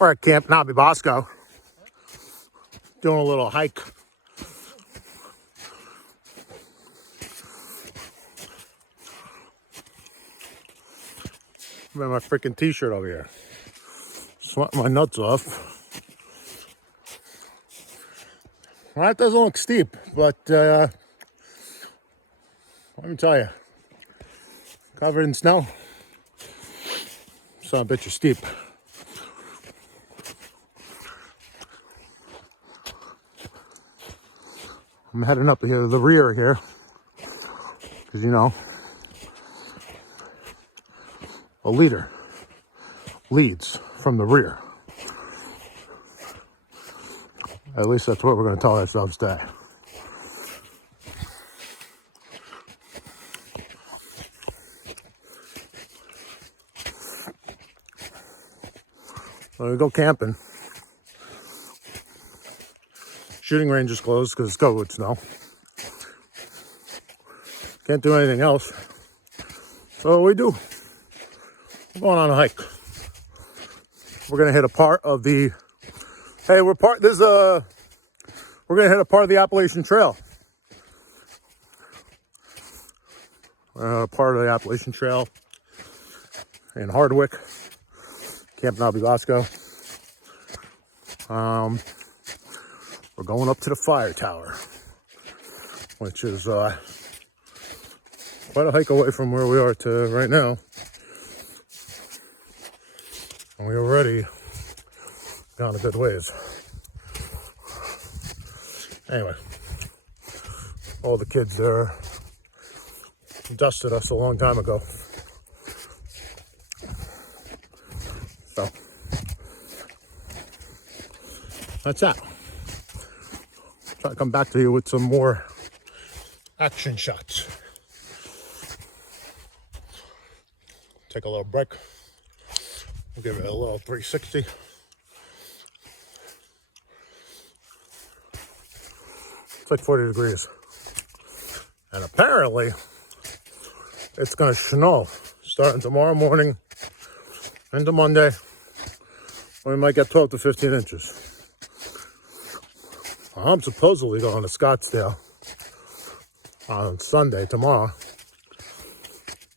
We're at Camp Nobby Bosco, doing a little hike. I'm in my freaking t-shirt over here. Sweating my nuts off. Well, that doesn't look steep, but let me tell you, covered in snow, so I bet you're steep. I'm heading up here, the rear here, because you know, a leader leads from the rear. At least that's what we're going to tell ourselves today. When we go camping, shooting range is closed because it's covered with snow. Can't do anything else. So what we do, we're going on a hike. We're gonna hit a part of the, we're gonna hit a part of the Appalachian Trail. Part of the Appalachian Trail in Hardwick, Camp Nobby Bosco. We're going up to the fire tower, which is quite a hike away from where we are to right now. And we already gone a good ways. Anyway, all the kids there dusted us a long time ago. So that's that. Try to come back to you with some more action shots. Take a little break. We'll give it a little 360. It's like 40 degrees. And apparently, it's going to snow starting tomorrow morning into Monday. We might get 12 to 15 inches. I'm supposedly going to Scottsdale on Sunday, tomorrow.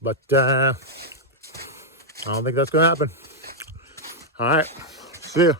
But I don't think that's going to happen. All right. See ya.